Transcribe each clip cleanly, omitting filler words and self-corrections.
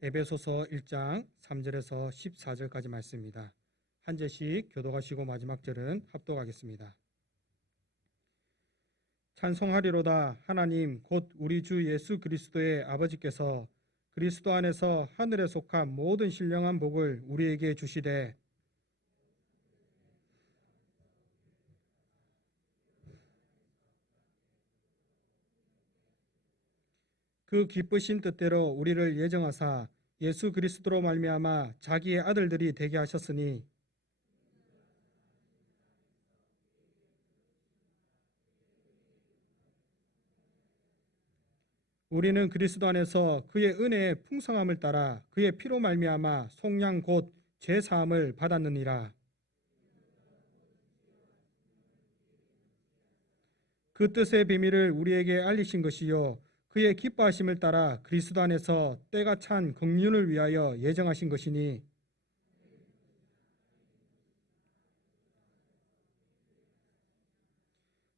에베소서 1장 3절에서 14절까지 말씀입니다. 한 절씩 교독하시고 마지막 절은 합독하겠습니다. 찬송하리로다. 하나님 곧 우리 주 예수 그리스도의 아버지께서 그리스도 안에서 하늘에 속한 모든 신령한 복을 우리에게 주시되 그 기쁘신 뜻대로 우리를 예정하사 예수 그리스도로 말미암아 자기의 아들들이 되게 하셨으니 우리는 그리스도 안에서 그의 은혜의 풍성함을 따라 그의 피로 말미암아 속량 곧 죄 사함을 받았느니라. 그 뜻의 비밀을 우리에게 알리신 것이요 그의 기뻐하심을 따라 그리스도 안에서 때가 찬 긍휼을 위하여 예정하신 것이니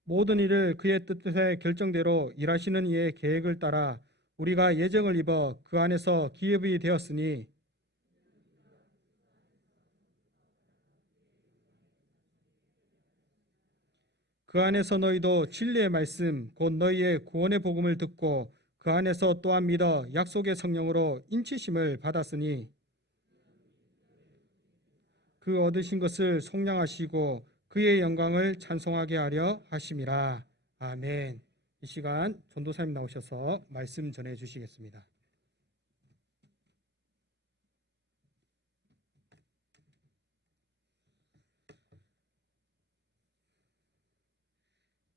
모든 일을 그의 뜻의 결정대로 일하시는 이의 계획을 따라 우리가 예정을 입어 그 안에서 기업이 되었으니 그 안에서 너희도 진리의 말씀 곧 너희의 구원의 복음을 듣고 그 안에서 또한 믿어 약속의 성령으로 인치심을 받았으니 그 얻으신 것을 속량하시고 그의 영광을 찬송하게 하려 하심이라. 아멘. 이 시간 전도사님 나오셔서 말씀 전해 주시겠습니다.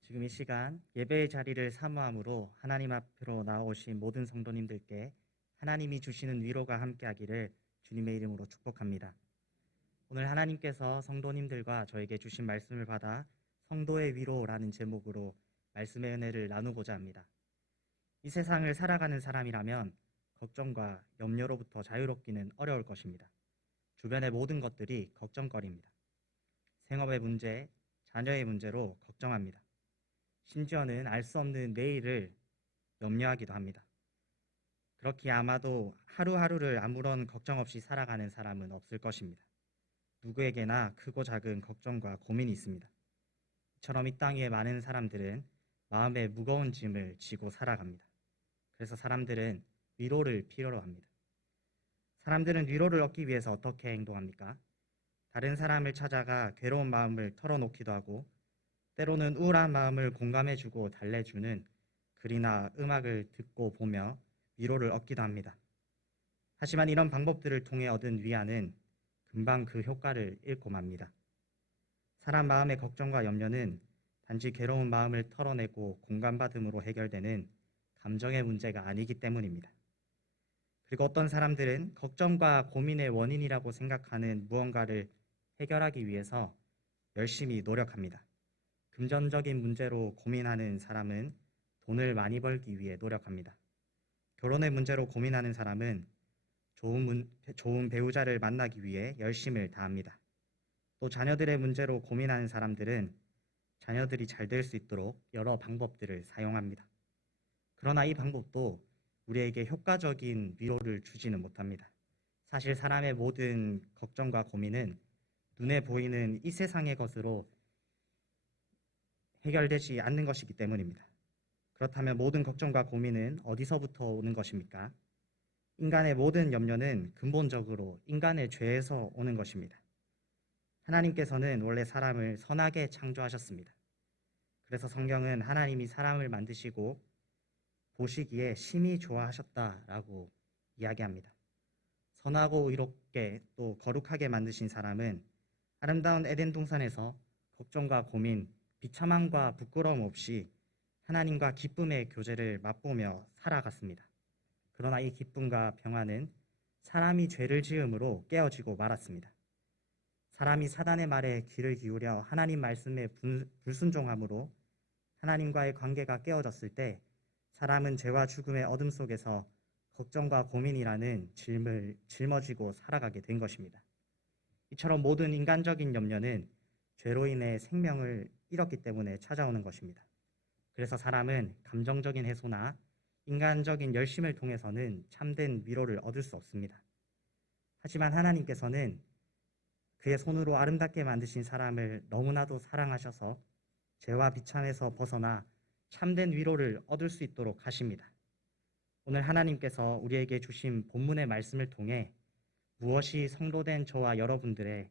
지금 이 시간 예배의 자리를 사모함으로 하나님 앞으로 나오신 모든 성도님들께 하나님이 주시는 위로가 함께하기를 주님의 이름으로 축복합니다. 오늘 하나님께서 성도님들과 저에게 주신 말씀을 받아 성도의 위로라는 제목으로 말씀의 은혜를 나누고자 합니다. 이 세상을 살아가는 사람이라면 걱정과 염려로부터 자유롭기는 어려울 것입니다. 주변의 모든 것들이 걱정거리입니다. 생업의 문제, 자녀의 문제로 걱정합니다. 심지어는 알 수 없는 내일을 염려하기도 합니다. 그렇기에 아마도 하루하루를 아무런 걱정 없이 살아가는 사람은 없을 것입니다. 누구에게나 크고 작은 걱정과 고민이 있습니다. 이처럼 이 땅 위에 많은 사람들은 마음에 무거운 짐을 지고 살아갑니다. 그래서 사람들은 위로를 필요로 합니다. 사람들은 위로를 얻기 위해서 어떻게 행동합니까? 다른 사람을 찾아가 괴로운 마음을 털어놓기도 하고 때로는 우울한 마음을 공감해주고 달래주는 글이나 음악을 듣고 보며 위로를 얻기도 합니다. 하지만 이런 방법들을 통해 얻은 위안은 금방 그 효과를 잃고 맙니다. 사람 마음의 걱정과 염려는 단지 괴로운 마음을 털어내고 공감받음으로 해결되는 감정의 문제가 아니기 때문입니다. 그리고 어떤 사람들은 걱정과 고민의 원인이라고 생각하는 무언가를 해결하기 위해서 열심히 노력합니다. 금전적인 문제로 고민하는 사람은 돈을 많이 벌기 위해 노력합니다. 결혼의 문제로 고민하는 사람은 좋은 배우자를 만나기 위해 열심을 다합니다. 또 자녀들의 문제로 고민하는 사람들은 자녀들이 잘 될 수 있도록 여러 방법들을 사용합니다. 그러나 이 방법도 우리에게 효과적인 위로를 주지는 못합니다. 사실 사람의 모든 걱정과 고민은 눈에 보이는 이 세상의 것으로 해결되지 않는 것이기 때문입니다. 그렇다면 모든 걱정과 고민은 어디서부터 오는 것입니까? 인간의 모든 염려는 근본적으로 인간의 죄에서 오는 것입니다. 하나님께서는 원래 사람을 선하게 창조하셨습니다. 그래서 성경은 하나님이 사람을 만드시고 보시기에 심히 좋아하셨다라고 이야기합니다. 선하고 의롭게 또 거룩하게 만드신 사람은 아름다운 에덴 동산에서 걱정과 고민, 비참함과 부끄러움 없이 하나님과 기쁨의 교제를 맛보며 살아갔습니다. 그러나 이 기쁨과 평안은 사람이 죄를 지음으로 깨어지고 말았습니다. 사람이 사단의 말에 귀를 기울여 하나님 말씀에 불순종함으로 하나님과의 관계가 깨어졌을 때 사람은 죄와 죽음의 어둠 속에서 걱정과 고민이라는 짐을 짊어지고 살아가게 된 것입니다. 이처럼 모든 인간적인 염려는 죄로 인해 생명을 잃었기 때문에 찾아오는 것입니다. 그래서 사람은 감정적인 해소나 인간적인 열심을 통해서는 참된 위로를 얻을 수 없습니다. 하지만 하나님께서는 그의 손으로 아름답게 만드신 사람을 너무나도 사랑하셔서 죄와 비참에서 벗어나 참된 위로를 얻을 수 있도록 하십니다. 오늘 하나님께서 우리에게 주신 본문의 말씀을 통해 무엇이 성도된 저와 여러분들의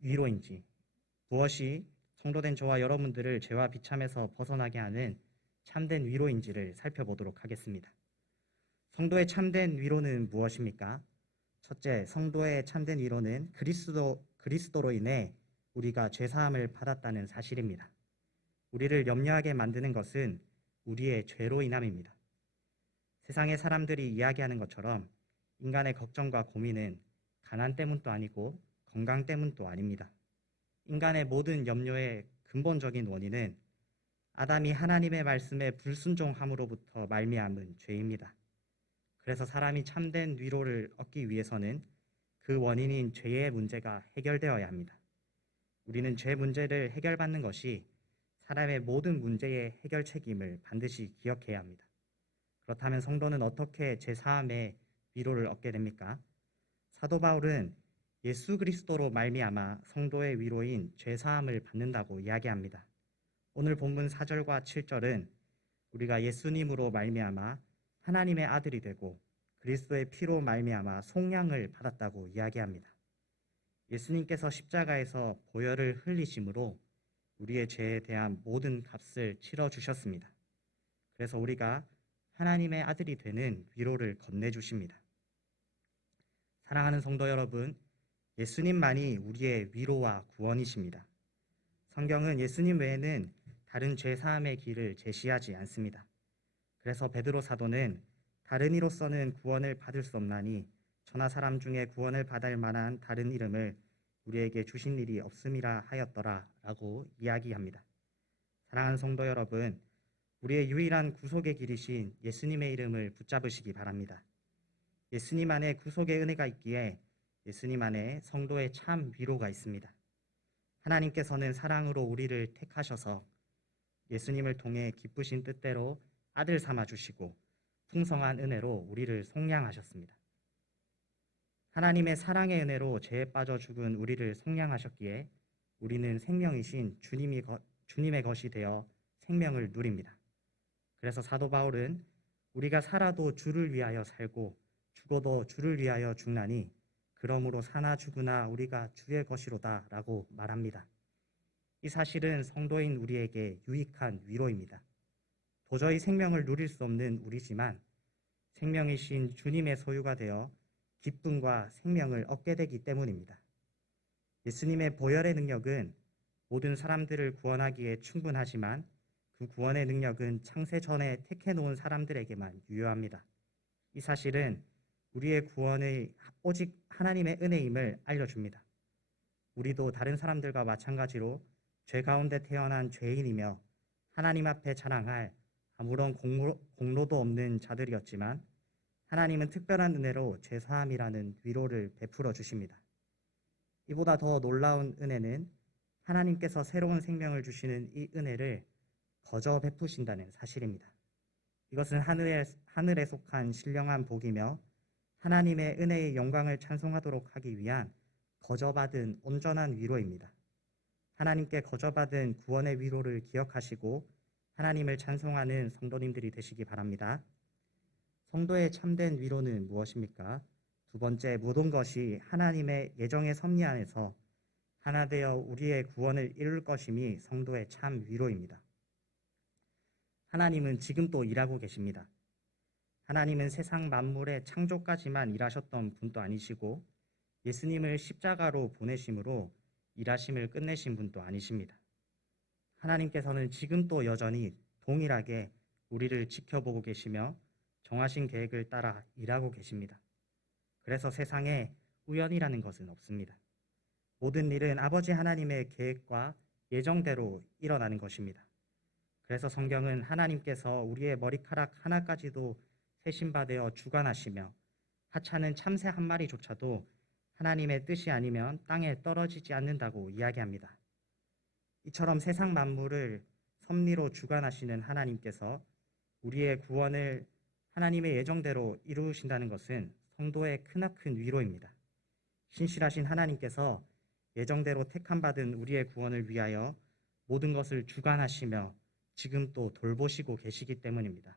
위로인지, 무엇이 성도된 저와 여러분들을 죄와 비참에서 벗어나게 하는 참된 위로인지를 살펴보도록 하겠습니다. 성도의 참된 위로는 무엇입니까? 첫째, 성도의 참된 위로는 그리스도로 인해 우리가 죄사함을 받았다는 사실입니다. 우리를 염려하게 만드는 것은 우리의 죄로 인함입니다. 세상의 사람들이 이야기하는 것처럼 인간의 걱정과 고민은 가난 때문도 아니고 건강 때문도 아닙니다. 인간의 모든 염려의 근본적인 원인은 아담이 하나님의 말씀에 불순종함으로부터 말미암은 죄입니다. 그래서 사람이 참된 위로를 얻기 위해서는 그 원인인 죄의 문제가 해결되어야 합니다. 우리는 죄 문제를 해결받는 것이 사람의 모든 문제의 해결 책임을 반드시 기억해야 합니다. 그렇다면 성도는 어떻게 죄사함의 위로를 얻게 됩니까? 사도 바울은 예수 그리스도로 말미암아 성도의 위로인 죄사함을 받는다고 이야기합니다. 오늘 본문 4절과 7절은 우리가 예수님으로 말미암아 하나님의 아들이 되고 그리스도의 피로 말미암아 속량을 받았다고 이야기합니다. 예수님께서 십자가에서 보혈을 흘리심으로 우리의 죄에 대한 모든 값을 치러주셨습니다. 그래서 우리가 하나님의 아들이 되는 위로를 건네주십니다. 사랑하는 성도 여러분, 예수님만이 우리의 위로와 구원이십니다. 성경은 예수님 외에는 다른 죄사함의 길을 제시하지 않습니다. 그래서 베드로 사도는 다른 이로서는 구원을 받을 수 없나니 천하 사람 중에 구원을 받을 만한 다른 이름을 우리에게 주신 일이 없음이라 하였더라 라고 이야기합니다. 사랑하는 성도 여러분, 우리의 유일한 구속의 길이신 예수님의 이름을 붙잡으시기 바랍니다. 예수님 안에 구속의 은혜가 있기에 예수님 안에 성도의 참 위로가 있습니다. 하나님께서는 사랑으로 우리를 택하셔서 예수님을 통해 기쁘신 뜻대로 아들 삼아 주시고 풍성한 은혜로 우리를 속량하셨습니다. 하나님의 사랑의 은혜로 죄에 빠져 죽은 우리를 속량하셨기에 우리는 생명이신 주님의 것이 되어 생명을 누립니다. 그래서 사도 바울은 우리가 살아도 주를 위하여 살고 죽어도 주를 위하여 죽나니 그러므로 사나 죽으나 우리가 주의 것이로다 라고 말합니다. 이 사실은 성도인 우리에게 유익한 위로입니다. 도저히 생명을 누릴 수 없는 우리지만 생명이신 주님의 소유가 되어 기쁨과 생명을 얻게 되기 때문입니다. 예수님의 보혈의 능력은 모든 사람들을 구원하기에 충분하지만 그 구원의 능력은 창세 전에 택해 놓은 사람들에게만 유효합니다. 이 사실은 우리의 구원의 오직 하나님의 은혜임을 알려줍니다. 우리도 다른 사람들과 마찬가지로 죄 가운데 태어난 죄인이며 하나님 앞에 자랑할 아무런 공로도 없는 자들이었지만 하나님은 특별한 은혜로 죄사함이라는 위로를 베풀어 주십니다. 이보다 더 놀라운 은혜는 하나님께서 새로운 생명을 주시는 이 은혜를 거저 베푸신다는 사실입니다. 이것은 하늘에 속한 신령한 복이며 하나님의 은혜의 영광을 찬송하도록 하기 위한 거저받은 온전한 위로입니다. 하나님께 거저받은 구원의 위로를 기억하시고 하나님을 찬송하는 성도님들이 되시기 바랍니다. 성도의 참된 위로는 무엇입니까? 두 번째, 모든 것이 하나님의 예정의 섭리 안에서 하나 되어 우리의 구원을 이룰 것임이 성도의 참 위로입니다. 하나님은 지금도 일하고 계십니다. 하나님은 세상 만물의 창조까지만 일하셨던 분도 아니시고 예수님을 십자가로 보내심으로 일하심을 끝내신 분도 아니십니다. 하나님께서는 지금도 여전히 동일하게 우리를 지켜보고 계시며 정하신 계획을 따라 일하고 계십니다. 그래서 세상에 우연이라는 것은 없습니다. 모든 일은 아버지 하나님의 계획과 예정대로 일어나는 것입니다. 그래서 성경은 하나님께서 우리의 머리카락 하나까지도 세심받아 주관하시며 하찮은 참새 한 마리조차도 하나님의 뜻이 아니면 땅에 떨어지지 않는다고 이야기합니다. 이처럼 세상 만물을 섭리로 주관하시는 하나님께서 우리의 구원을 하나님의 예정대로 이루신다는 것은 성도의 크나큰 위로입니다. 신실하신 하나님께서 예정대로 택함받은 우리의 구원을 위하여 모든 것을 주관하시며 지금 또 돌보시고 계시기 때문입니다.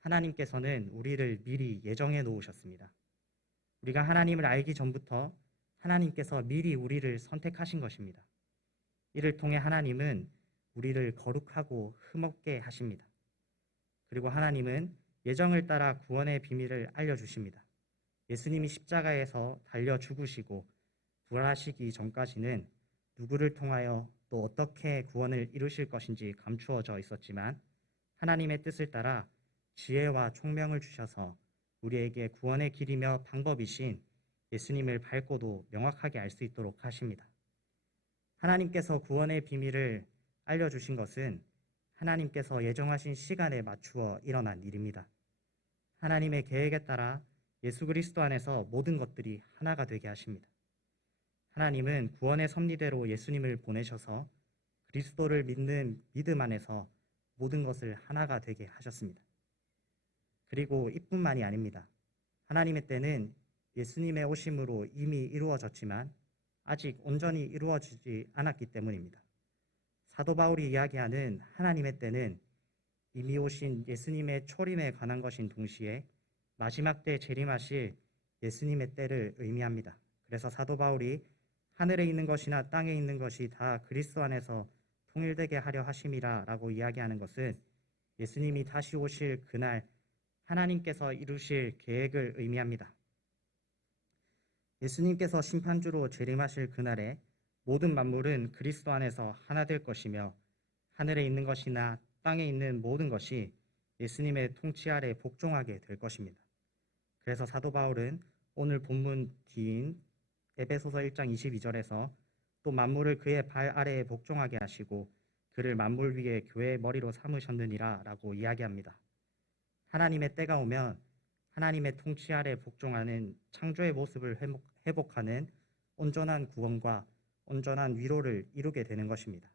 하나님께서는 우리를 미리 예정해 놓으셨습니다. 우리가 하나님을 알기 전부터 하나님께서 미리 우리를 선택하신 것입니다. 이를 통해 하나님은 우리를 거룩하고 흠없게 하십니다. 그리고 하나님은 예정을 따라 구원의 비밀을 알려주십니다. 예수님이 십자가에서 달려 죽으시고 부활하시기 전까지는 누구를 통하여 또 어떻게 구원을 이루실 것인지 감추어져 있었지만 하나님의 뜻을 따라 지혜와 총명을 주셔서 우리에게 구원의 길이며 방법이신 예수님을 밝고도 명확하게 알 수 있도록 하십니다. 하나님께서 구원의 비밀을 알려주신 것은 하나님께서 예정하신 시간에 맞추어 일어난 일입니다. 하나님의 계획에 따라 예수 그리스도 안에서 모든 것들이 하나가 되게 하십니다. 하나님은 구원의 섭리대로 예수님을 보내셔서 그리스도를 믿는 믿음 안에서 모든 것을 하나가 되게 하셨습니다. 그리고 이뿐만이 아닙니다. 하나님의 때는 예수님의 오심으로 이미 이루어졌지만 아직 온전히 이루어지지 않았기 때문입니다. 사도 바울이 이야기하는 하나님의 때는 이미 오신 예수님의 초림에 관한 것인 동시에 마지막 때 재림하실 예수님의 때를 의미합니다. 그래서 사도 바울이 하늘에 있는 것이나 땅에 있는 것이 다 그리스도 안에서 통일되게 하려 하심이라 라고 이야기하는 것은 예수님이 다시 오실 그날 하나님께서 이루실 계획을 의미합니다. 예수님께서 심판주로 재림하실 그날에 모든 만물은 그리스도 안에서 하나 될 것이며 하늘에 있는 것이나 땅에 있는 모든 것이 예수님의 통치 아래 복종하게 될 것입니다. 그래서 사도 바울은 오늘 본문 뒤인 에베소서 1장 22절에서 또 만물을 그의 발 아래에 복종하게 하시고 그를 만물 위에 교회의 머리로 삼으셨느니라 라고 이야기합니다. 하나님의 때가 오면 하나님의 통치 아래 복종하는 창조의 모습을 회복하는 온전한 구원과 온전한 위로를 이루게 되는 것입니다.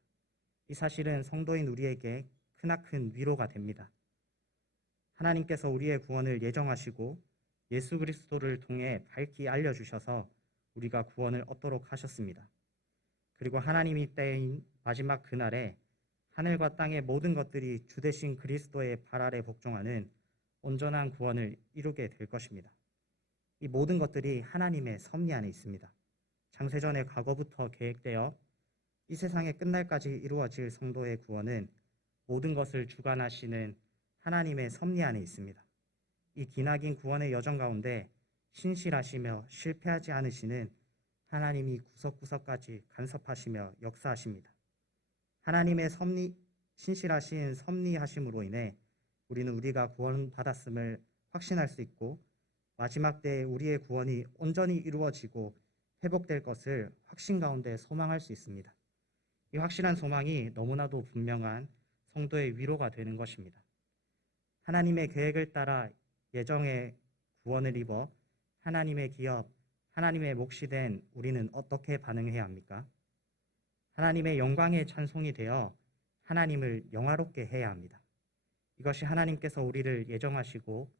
이 사실은 성도인 우리에게 크나큰 위로가 됩니다. 하나님께서 우리의 구원을 예정하시고 예수 그리스도를 통해 밝히 알려주셔서 우리가 구원을 얻도록 하셨습니다. 그리고 하나님이 때인 마지막 그날에 하늘과 땅의 모든 것들이 주 되신 그리스도의 발 아래 복종하는 온전한 구원을 이루게 될 것입니다. 이 모든 것들이 하나님의 섭리 안에 있습니다. 창세전의 과거부터 계획되어 이 세상의 끝날까지 이루어질 성도의 구원은 모든 것을 주관하시는 하나님의 섭리 안에 있습니다. 이 기나긴 구원의 여정 가운데 신실하시며 실패하지 않으시는 하나님이 구석구석까지 간섭하시며 역사하십니다. 하나님의 신실하신 섭리하심으로 인해 우리는 우리가 구원받았음을 확신할 수 있고 마지막 때에 우리의 구원이 온전히 이루어지고 회복될 것을 확신 가운데 소망할 수 있습니다. 이 확실한 소망이 너무나도 분명한 성도의 위로가 되는 것입니다. 하나님의 계획을 따라 예정의 구원을 입어 하나님의 기업, 하나님의 몫이 된 우리는 어떻게 반응해야 합니까? 하나님의 영광의 찬송이 되어 하나님을 영화롭게 해야 합니다. 이것이 하나님께서 우리를 예정하시고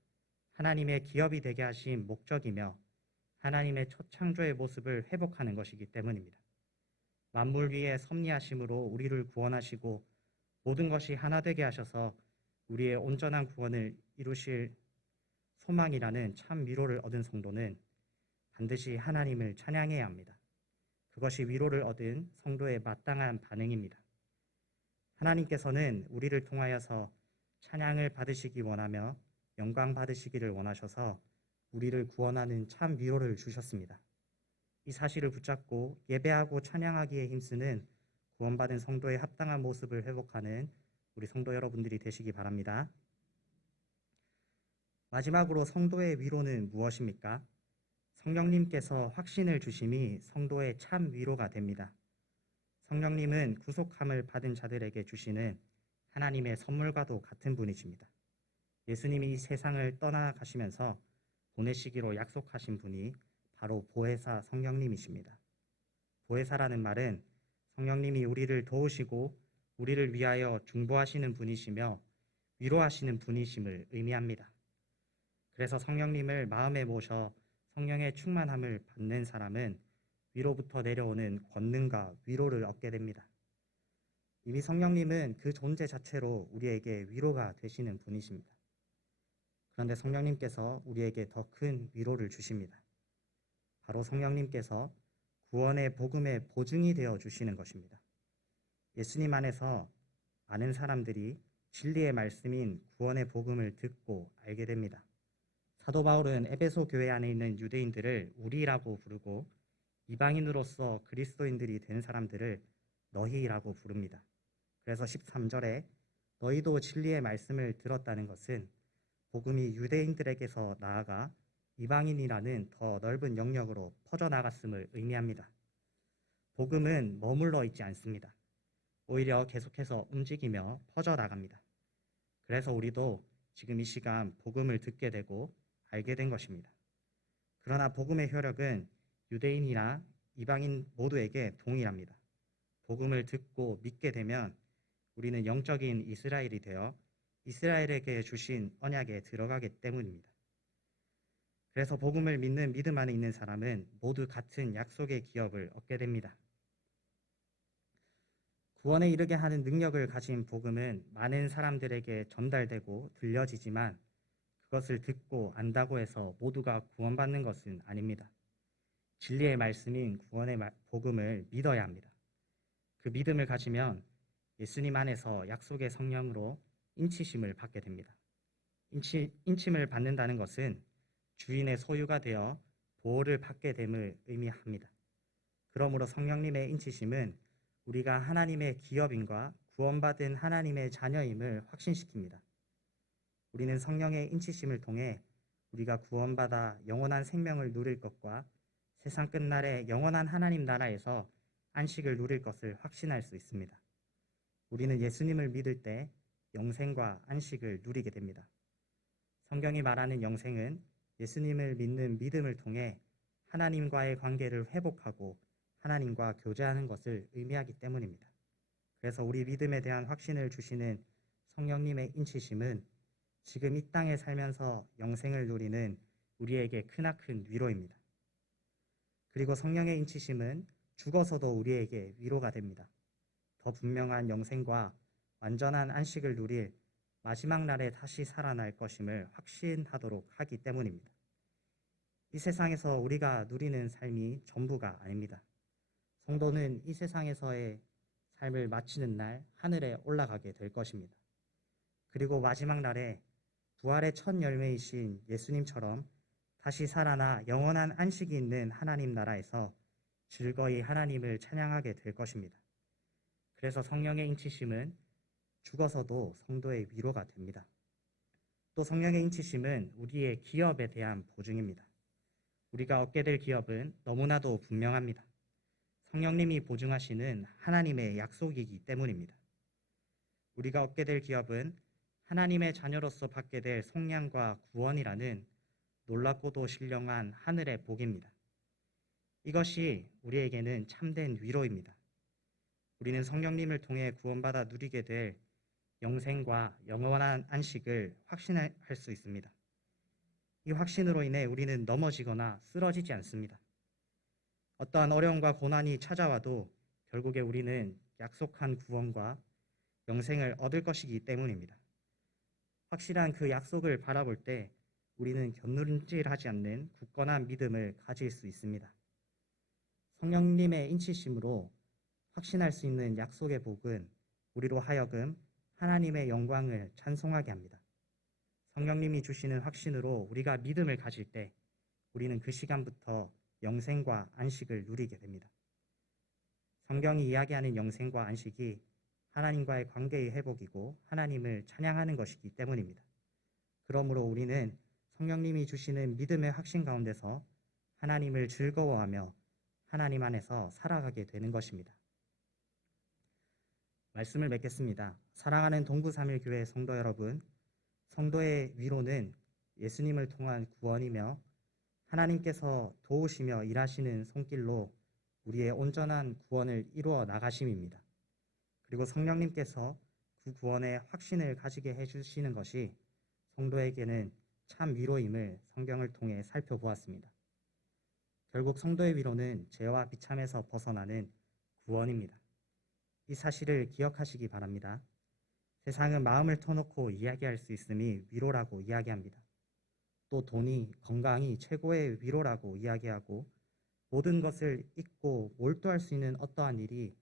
하나님의 기업이 되게 하신 목적이며 하나님의 첫 창조의 모습을 회복하는 것이기 때문입니다. 만물 위에 섭리하심으로 우리를 구원하시고 모든 것이 하나 되게 하셔서 우리의 온전한 구원을 이루실 소망이라는 참 위로를 얻은 성도는 반드시 하나님을 찬양해야 합니다. 그것이 위로를 얻은 성도의 마땅한 반응입니다. 하나님께서는 우리를 통하여서 찬양을 받으시기 원하며 영광 받으시기를 원하셔서 우리를 구원하는 참 위로를 주셨습니다. 이 사실을 붙잡고 예배하고 찬양하기에 힘쓰는 구원받은 성도의 합당한 모습을 회복하는 우리 성도 여러분들이 되시기 바랍니다. 마지막으로 성도의 위로는 무엇입니까? 성령님께서 확신을 주심이 성도의 참 위로가 됩니다. 성령님은 구속함을 받은 자들에게 주시는 하나님의 선물과도 같은 분이십니다. 예수님이 이 세상을 떠나가시면서 보내시기로 약속하신 분이 바로 보혜사 성령님이십니다. 보혜사라는 말은 성령님이 우리를 도우시고 우리를 위하여 중보하시는 분이시며 위로하시는 분이심을 의미합니다. 그래서 성령님을 마음에 모셔 성령의 충만함을 받는 사람은 위로부터 내려오는 권능과 위로를 얻게 됩니다. 이미 성령님은 그 존재 자체로 우리에게 위로가 되시는 분이십니다. 그런데 성령님께서 우리에게 더 큰 위로를 주십니다. 바로 성령님께서 구원의 복음의 보증이 되어 주시는 것입니다. 예수님 안에서 많은 사람들이 진리의 말씀인 구원의 복음을 듣고 알게 됩니다. 사도 바울은 에베소 교회 안에 있는 유대인들을 우리라고 부르고 이방인으로서 그리스도인들이 된 사람들을 너희라고 부릅니다. 그래서 13절에 너희도 진리의 말씀을 들었다는 것은 복음이 유대인들에게서 나아가 이방인이라는 더 넓은 영역으로 퍼져나갔음을 의미합니다. 복음은 머물러 있지 않습니다. 오히려 계속해서 움직이며 퍼져나갑니다. 그래서 우리도 지금 이 시간 복음을 듣게 되고 알게 된 것입니다. 그러나 복음의 효력은 유대인이나 이방인 모두에게 동일합니다. 복음을 듣고 믿게 되면 우리는 영적인 이스라엘이 되어 이스라엘에게 주신 언약에 들어가기 때문입니다. 그래서 복음을 믿는 믿음 안에 있는 사람은 모두 같은 약속의 기업을 얻게 됩니다. 구원에 이르게 하는 능력을 가진 복음은 많은 사람들에게 전달되고 들려지지만 그것을 듣고 안다고 해서 모두가 구원받는 것은 아닙니다. 진리의 말씀인 구원의 복음을 믿어야 합니다. 그 믿음을 가지면 예수님 안에서 약속의 성령으로 인치심을 받게 됩니다. 인침을 받는다는 것은 주인의 소유가 되어 보호를 받게 됨을 의미합니다. 그러므로 성령님의 인치심은 우리가 하나님의 기업인과 구원받은 하나님의 자녀임을 확신시킵니다. 우리는 성령의 인치심을 통해 우리가 구원받아 영원한 생명을 누릴 것과 세상 끝날에 영원한 하나님 나라에서 안식을 누릴 것을 확신할 수 있습니다. 우리는 예수님을 믿을 때 영생과 안식을 누리게 됩니다. 성경이 말하는 영생은 예수님을 믿는 믿음을 통해 하나님과의 관계를 회복하고 하나님과 교제하는 것을 의미하기 때문입니다. 그래서 우리 믿음에 대한 확신을 주시는 성령님의 인치심은 지금 이 땅에 살면서 영생을 누리는 우리에게 크나큰 위로입니다. 그리고 성령의 인치심은 죽어서도 우리에게 위로가 됩니다. 더 분명한 영생과 완전한 안식을 누릴 마지막 날에 다시 살아날 것임을 확신하도록 하기 때문입니다. 이 세상에서 우리가 누리는 삶이 전부가 아닙니다. 성도는 이 세상에서의 삶을 마치는 날 하늘에 올라가게 될 것입니다. 그리고 마지막 날에 부활의 첫 열매이신 예수님처럼 다시 살아나 영원한 안식이 있는 하나님 나라에서 즐거이 하나님을 찬양하게 될 것입니다. 그래서 성령의 인치심은 죽어서도 성도의 위로가 됩니다. 또 성령의 인치심은 우리의 기업에 대한 보증입니다. 우리가 얻게 될 기업은 너무나도 분명합니다. 성령님이 보증하시는 하나님의 약속이기 때문입니다. 우리가 얻게 될 기업은 하나님의 자녀로서 받게 될 속량과 구원이라는 놀랍고도 신령한 하늘의 복입니다. 이것이 우리에게는 참된 위로입니다. 우리는 성령님을 통해 구원받아 누리게 될 영생과 영원한 안식을 확신할 수 있습니다. 이 확신으로 인해 우리는 넘어지거나 쓰러지지 않습니다. 어떠한 어려움과 고난이 찾아와도 결국에 우리는 약속한 구원과 영생을 얻을 것이기 때문입니다. 확실한 그 약속을 바라볼 때 우리는 견눈질하지 않는 굳건한 믿음을 가질 수 있습니다. 성령님의 인치심으로 확신할 수 있는 약속의 복은 우리로 하여금 하나님의 영광을 찬송하게 합니다. 성령님이 주시는 확신으로 우리가 믿음을 가질 때 우리는 그 시간부터 영생과 안식을 누리게 됩니다. 성경이 이야기하는 영생과 안식이 하나님과의 관계의 회복이고 하나님을 찬양하는 것이기 때문입니다. 그러므로 우리는 성령님이 주시는 믿음의 확신 가운데서 하나님을 즐거워하며 하나님 안에서 살아가게 되는 것입니다. 말씀을 맺겠습니다. 사랑하는 동부삼일교회 성도 여러분, 성도의 위로는 예수님을 통한 구원이며 하나님께서 도우시며 일하시는 손길로 우리의 온전한 구원을 이루어 나가심입니다. 그리고 성령님께서 그 구원의 확신을 가지게 해주시는 것이 성도에게는 참 위로임을 성경을 통해 살펴보았습니다. 결국 성도의 위로는 죄와 비참에서 벗어나는 구원입니다. 이 사실을 기억하시기 바랍니다. 세상은 마음을 터놓고 이야기할 수 있음이 위로라고 이야기합니다. 또 돈이, 건강이 최고의 위로라고 이야기하고 모든 것을 잊고 몰두할 수 있는 어떠한 일이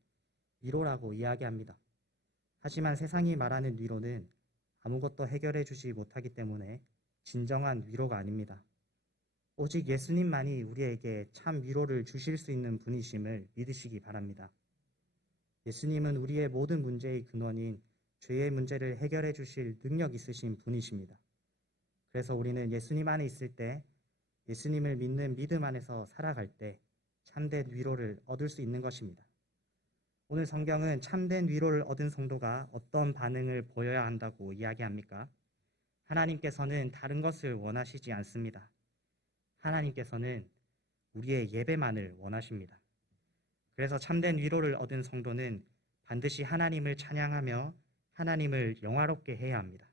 위로라고 이야기합니다. 하지만 세상이 말하는 위로는 아무것도 해결해 주지 못하기 때문에 진정한 위로가 아닙니다. 오직 예수님만이 우리에게 참 위로를 주실 수 있는 분이심을 믿으시기 바랍니다. 예수님은 우리의 모든 문제의 근원인 죄의 문제를 해결해 주실 능력 있으신 분이십니다. 그래서 우리는 예수님 안에 있을 때, 예수님을 믿는 믿음 안에서 살아갈 때 참된 위로를 얻을 수 있는 것입니다. 오늘 성경은 참된 위로를 얻은 성도가 어떤 반응을 보여야 한다고 이야기합니까? 하나님께서는 다른 것을 원하시지 않습니다. 하나님께서는 우리의 예배만을 원하십니다. 그래서 참된 위로를 얻은 성도는 반드시 하나님을 찬양하며 하나님을 영화롭게 해야 합니다.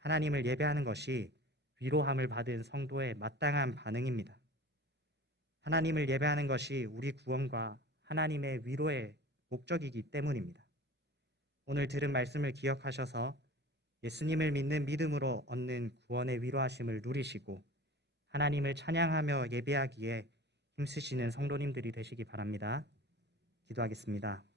하나님을 예배하는 것이 위로함을 받은 성도의 마땅한 반응입니다. 하나님을 예배하는 것이 우리 구원과 하나님의 위로의 목적이기 때문입니다. 오늘 들은 말씀을 기억하셔서 예수님을 믿는 믿음으로 얻는 구원의 위로하심을 누리시고 하나님을 찬양하며 예배하기에 힘쓰시는 성도님들이 되시기 바랍니다. 기도하겠습니다.